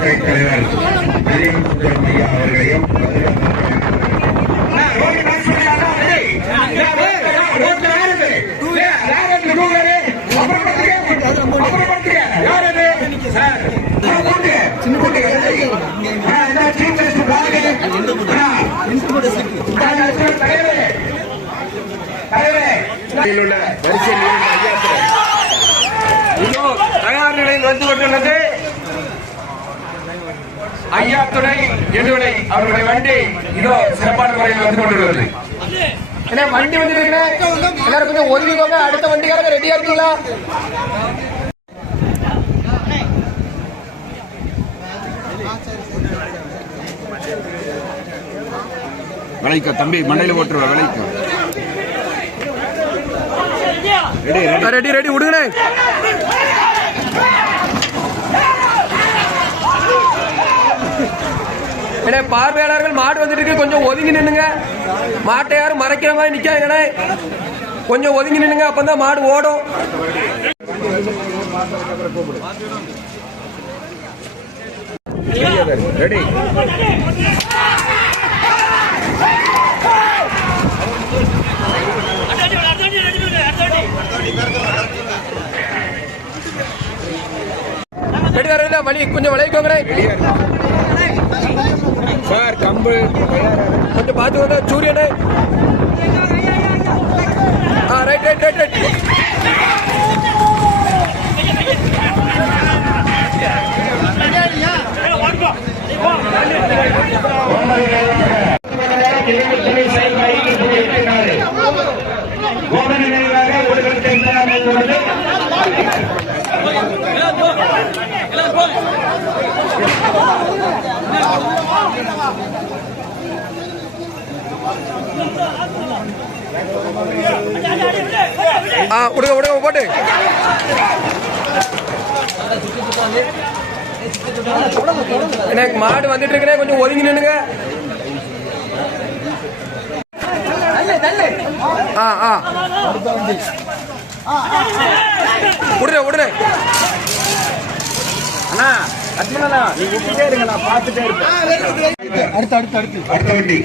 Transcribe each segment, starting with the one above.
மாவட்ட தலைவர் அறிவுறுத்தல் ஐயா அவர்களையும் தயார் நிலையில் வந்து கொண்டுள்ளது ஐயாத்துறை எதுவரை அவருடைய வண்டி இதோ சிறப்பான முறையில் வந்து கொண்டுள்ளது. வண்டி வந்து எல்லாரும் கொஞ்சம் ஒதுங்கிக்கோங்க. அடுத்த வண்டிக்காரங்க ரெடியா இருக்கீங்களா? விளைக்க தம்பி மண்டையில போட்டுருவ விளைக்க ரெடி ரெடி விடுங்க. பார்வையாளர்கள் மாடு வந்துட்டு இருக்கு, கொஞ்சம் ஒதுங்கி நின்னுங்க. மாட்டை யாரும் மறைக்கிற மாதிரி நிக்காங்க, கொஞ்சம் ஒதுங்கி நின்னுங்க, அப்பதான் மாடு ஓடும். ரெடி வழி கொஞ்சம் விளைவிக்கோங்க சார். கம்பு கொஞ்சம் பார்த்து வந்தா சூரியனே. Right right right right. விடுங்க விடுங்க போட்டு எனக்கு மாடு வந்துட்டு இருக்கிறேன், கொஞ்சம் ஒதுங்கி நின்னுங்க. விடுறேன் விடுறேன். அண்ணா அண்ணா நீங்க விட்டுட்டே இருங்க, நான் பார்த்துட்டே இருப்பேன். அடுத்து அடுத்து அடுத்து அடுத்த வண்டி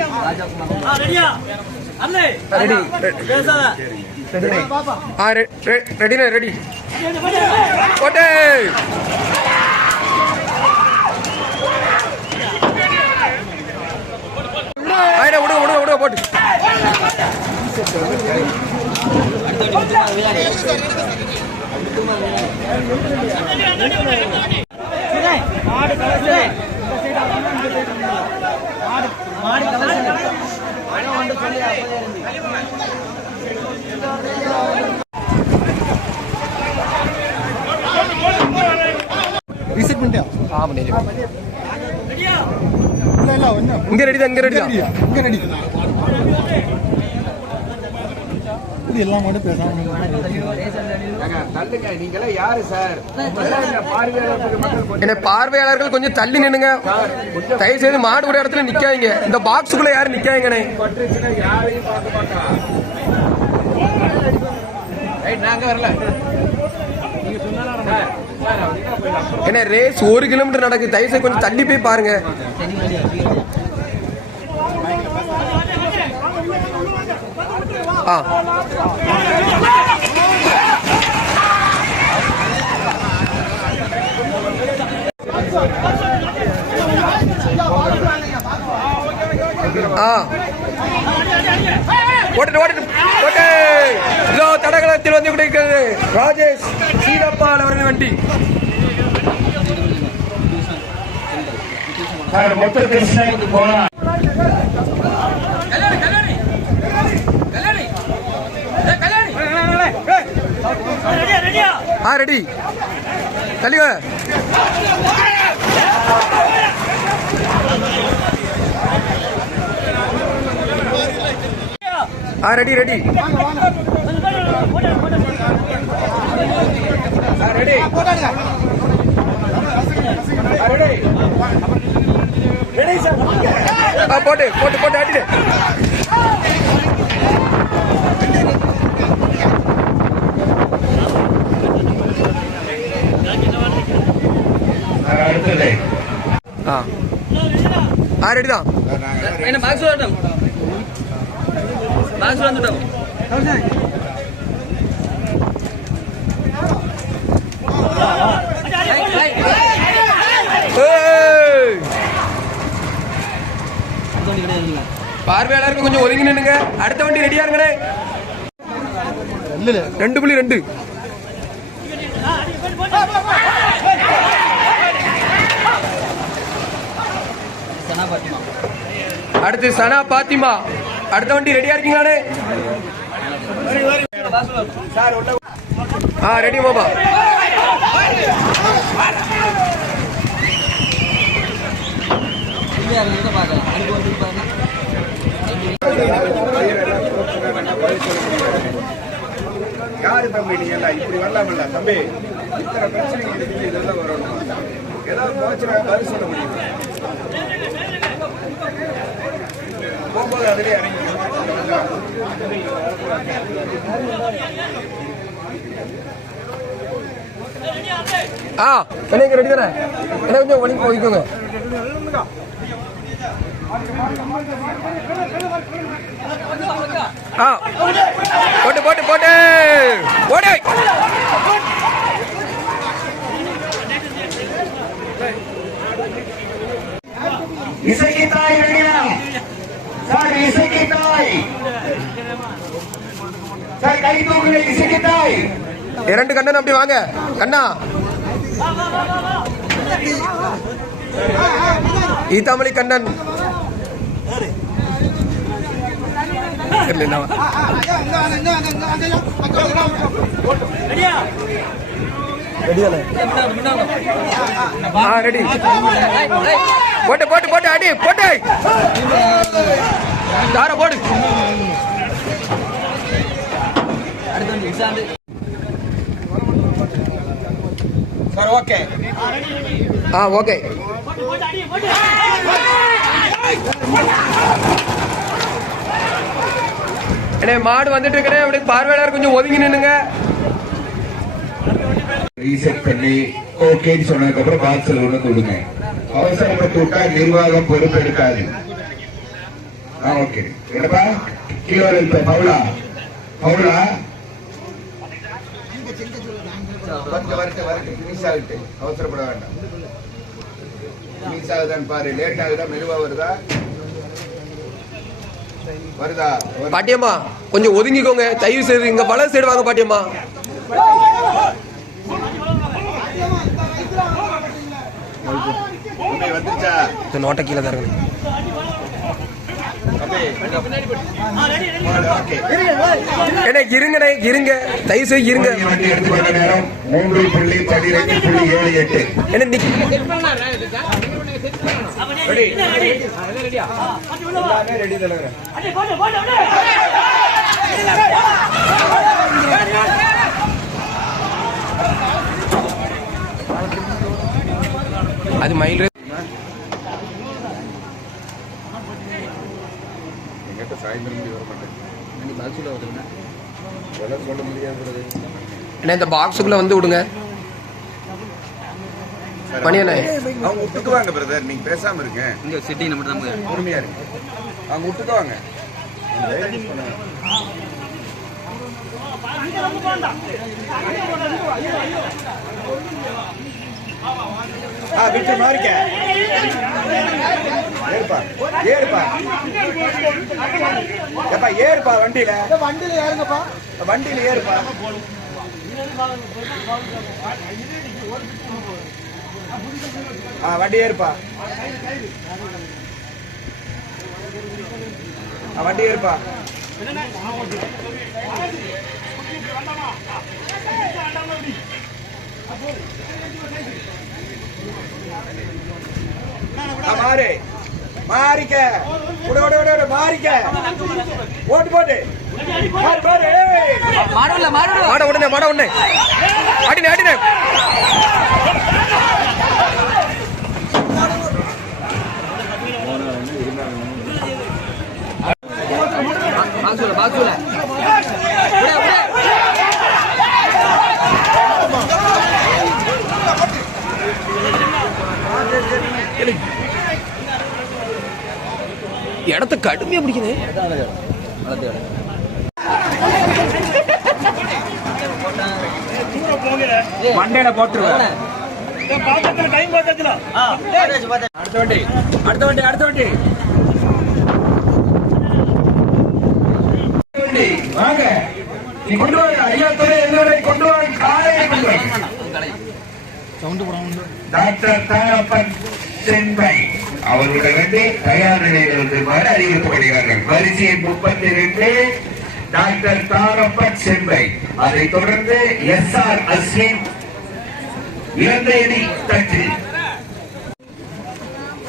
ரெடி ரெடி போட்டே. விடுங்க விடுங்க விடுங்க போட்டு. இங்க ரெடி தான், இங்க ரெடி தான், இங்க ரெடி. எல்லாம் மட்டும் பேசாம பார்வையாளர்கள் கொஞ்சம் தள்ளி நின்னுங்க. தயவு செய்து மாடு ஒரு இடத்துல நிக்காதீங்க. இந்த பாக்ஸுக்குள்ள யாரும் நிக்காதீங்கண்ணே. என்ன ரேஸ் 1 கிலோமீட்டர் நடக்குது, தயவு செய்து கொஞ்சம் தள்ளி போய் பாருங்க. தடகளத்தில் வந்து கொண்டிருக்கிறது ராஜேஷ் சீரப்பால் அவர்கள் வண்டி. ரெடி தள்ளிவ. ரெடி ரெடி போட்டு போட்டு போட்டு ஆட்டிடு. அடுத்தது ரெடி தான் என்ன பாக்ஸ் வரட்டும் பாக்ஸ் வந்துட்டோம் பார்வையாளருக்கு கொஞ்சம் ஒதுங்கி நின்னுங்க. அடுத்த வண்டி ரெடியா இருங்கண்ணே. 2.2 அடுத்து சனா பாத்திமா. அடுத்த வண்டி ரெடியா இருக்கீங்களாண்ணே? ரெடி மாமா. யாரு தம்பி நீங்க இப்படி வரலாமல்ல தம்பி, இத்தனை பிரச்சனை இருக்குது, இதெல்லாம் வரணும். ஏதாவது போச்சுன்னா பதில் சொல்ல முடியும். போகும்போது அதுலேயே இறங்கி ரெடி தானே? கொஞ்சம் ஒளி போய்க்கோங்க. போட்டு போட்டு போட்டு போடு. இசைக்கு தாய் ரெடியா சார்? இசைக்கு தாய் சார், கை தூக்குங்க. இசைக்கு தாய் 2 கண்ணன் அப்படி வாங்க. கண்ணா ஈத்தாமலி கண்ணன் ரெடி. போட்டு போட்டு போட்டு அடி போட்டு தார போடு. Sir okay. ஓகே. மாடு வந்துட்டு இருக்கே. அப்படி பார்வையாளர் கொஞ்சம் ஒதுங்கி நின்னுங்க. ரீசெட் பண்ணி ஓகேன்னு சொன்னதுக்கு அப்புறம் பாக்ஸ்ல ஒண்ணு கொடுங்க. அவசரப்பட்டு விட்டா நிர்வாகம் பொறுப்பெடுக்காது. ஓகே. என்னப்பா கீழே இருப்ப பவுலா பவுலா வரட்டு ஃபினிஷ் ஆகிட்டு அவசரப்பட வேண்டாம். ஃபினிஷ் ஆகுதான்னு பாரு. லேட் ஆகுதா மெதுவா வருதா வருதா? பாட்டியம்மா கொஞ்சம் ஒதுங்கிக்கோங்க தயவு செய்து. இங்க பல சைடு வாங்க பாட்டியம்மா. வந்துருச்சா? நோட்ட கீழே தான் இருக்கு. இருங்க இருங்க தயவு செய்து இருங்க. 3.78 அது மயில் இந்த பாக்ஸுக்குள்ள வந்து விடுங்க. மணியண்ணே அவங்க விட்டுக்குவாங்க பிரதர், நீங்க பேசாம இருங்க. இங்க சிட்டி நம்ம தான் பொறுமையா இருக்கு. அவங்க விட்டுக்குவாங்க. விட்டு மாறிக்க. ஏறுப்பா ஏறுப்பா ஏப்பா ஏறுப்பா. வண்டியில ஏறுங்கப்பா. வண்டியில ஏறுப்பா. வண்டி ஏறுப்பா. வண்டி ஏறுப்பா. மாறு மாறிக்க. மாறிக்க. ஓட்டு போட்டு மாட உடனே ஆட்டினே ஆட்டினே. பாக்ஸுல இடத்த கடுமையா பிடிக்குது. மண்டையில போட்டுருவேன். அடுத்த வண்டி அடுத்த வண்டி அடுத்த வண்டி வாங்க. நீ கொண்டு வாங்க ஐயா துறை எங்களை கொண்டு வாங்க. காலையை கொண்டு வாங்க. டாக்டர் தாரப்பன் சென்னை அவர்களுடைய வண்டி தயார் நிலையில் இருக்குமாறு அறிவிக்கப்படுகிறார்கள். வரிசை 32 டாக்டர் தாரப்பன் சென்னை. அதைத் தொடர்ந்து SR அஸ்வின் இலந்தையடி தட்டு.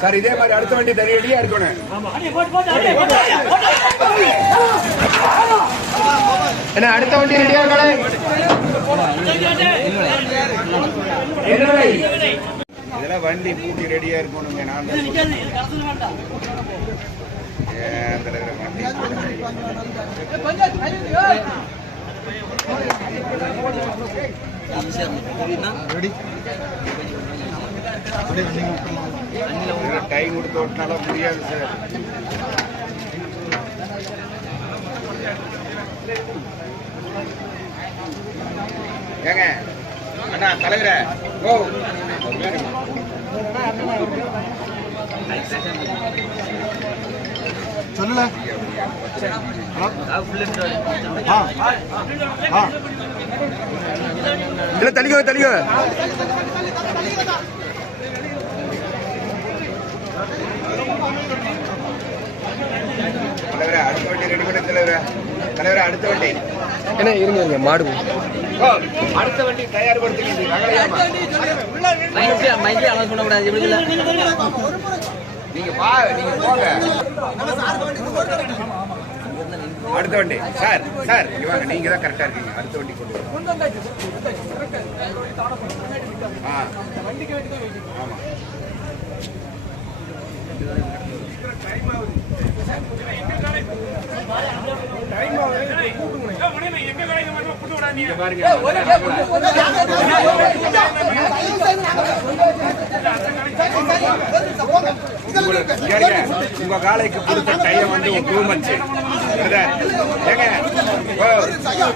சார் இதே மாதிரி அடுத்த வண்டி தனியடியா இருக்கணும். என்ன அடுத்த வண்டி ரெடியா இருக்கணும். இதெல்லாம் வண்டி பூட்டி ரெடியா இருக்கணுங்க. நான் டைம் கொடுத்து ஓட்டினாலும் முடியாது சார். ஏங்க அண்ணா தலைவர ஓ சொல்லல. இல்ல தள்ளிக்கோ தள்ளிக்கோ. தலைவர அடுத்த வண்டி ரெடி பண்ண தலைவர. தலைவர அடுத்த வண்டி என்ன இருங்க இருங்க மாடு. அடுத்த வண்டி தயார்படுத்துங்க. நீங்க போங்க. அடுத்த வண்டி சார் சார் இவாங்க. நீங்க தான் கரெக்டா இருக்கீங்க. அடுத்த வண்டி கொண்டு ஆமா. உங்க காலைக்கு கொடுத்த டைம் வந்து 2 months. ஏங்க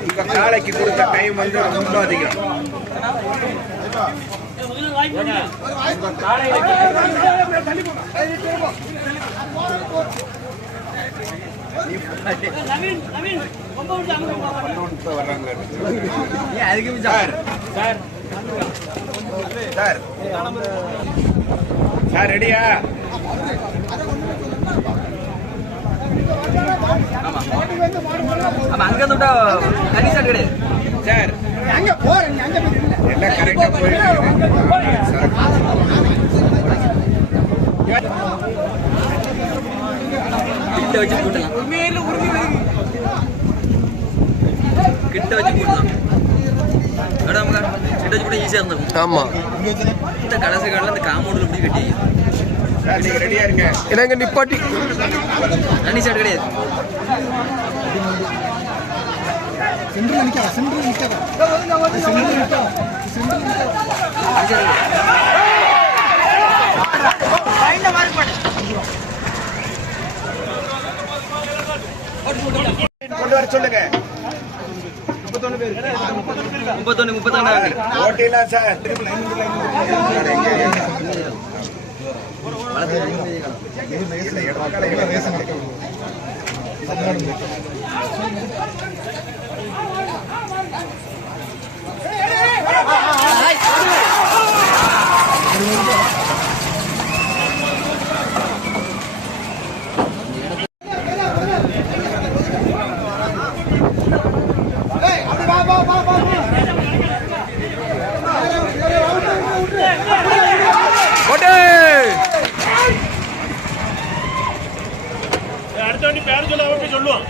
உங்க காலைக்கு கொடுத்த டைம் வந்து ரொம்ப அதிகம். சார் ரெடியா? அங்க விட்டா தனி சார் கிடையாது சார். எல்லாம் கரெக்டா போயிட்டு கிட்ட வச்சு போட்டலாம். கிட்ட வச்சு போட்டலாம். கிட்ட வச்சு கூட ஈஸியா இருந்திருக்கும். ஆமா இந்த கடைசி காலில் இந்த காம்பவுண்ட்ல இப்படி கட்டி சார் நீங்க ரெடியா இருங்க. என்னங்க நிப்பாட்டி. தனி சார் கிடையாது. கொண்டு வர சொல்லுங்க. 31 32 ஓட்டிலாம் சார். அடுத்த வண்டி பேர் சொல்ல அவர்கிட்ட சொல்லுவான்.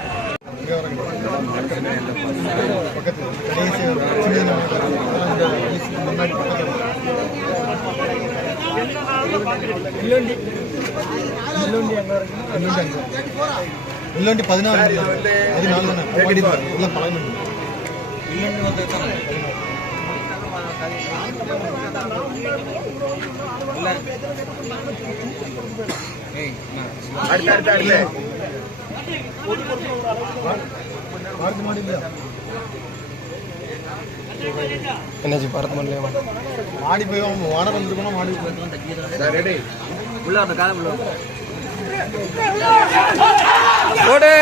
இல்லண்டி 14 அது 4 தானே. பழம் அடுத்து என்னாச்சு பரத் பண்ணலையா மாடி போய் ஓனர் வந்துருக்கணும் மாடி போய் ரெடி உள்ள அந்த காலம் உள்ள ஓடு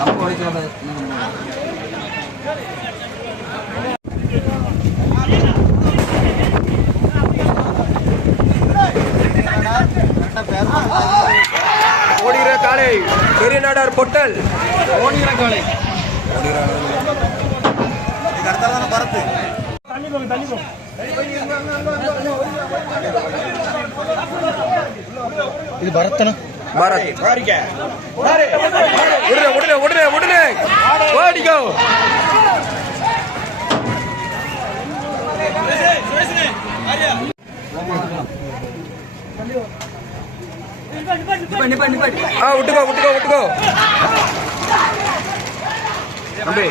அப்போ ஓடிச்சு ஓடுகிற காலை பெரிய நாடார் பொட்டல் ஓடிக்கிற காலை இது அடுத்தால பரத்து தள்ளி போ இது பரத்தனா பாரத் உடனே ஓடிக்கோ விட்டுக்கோ தம்பி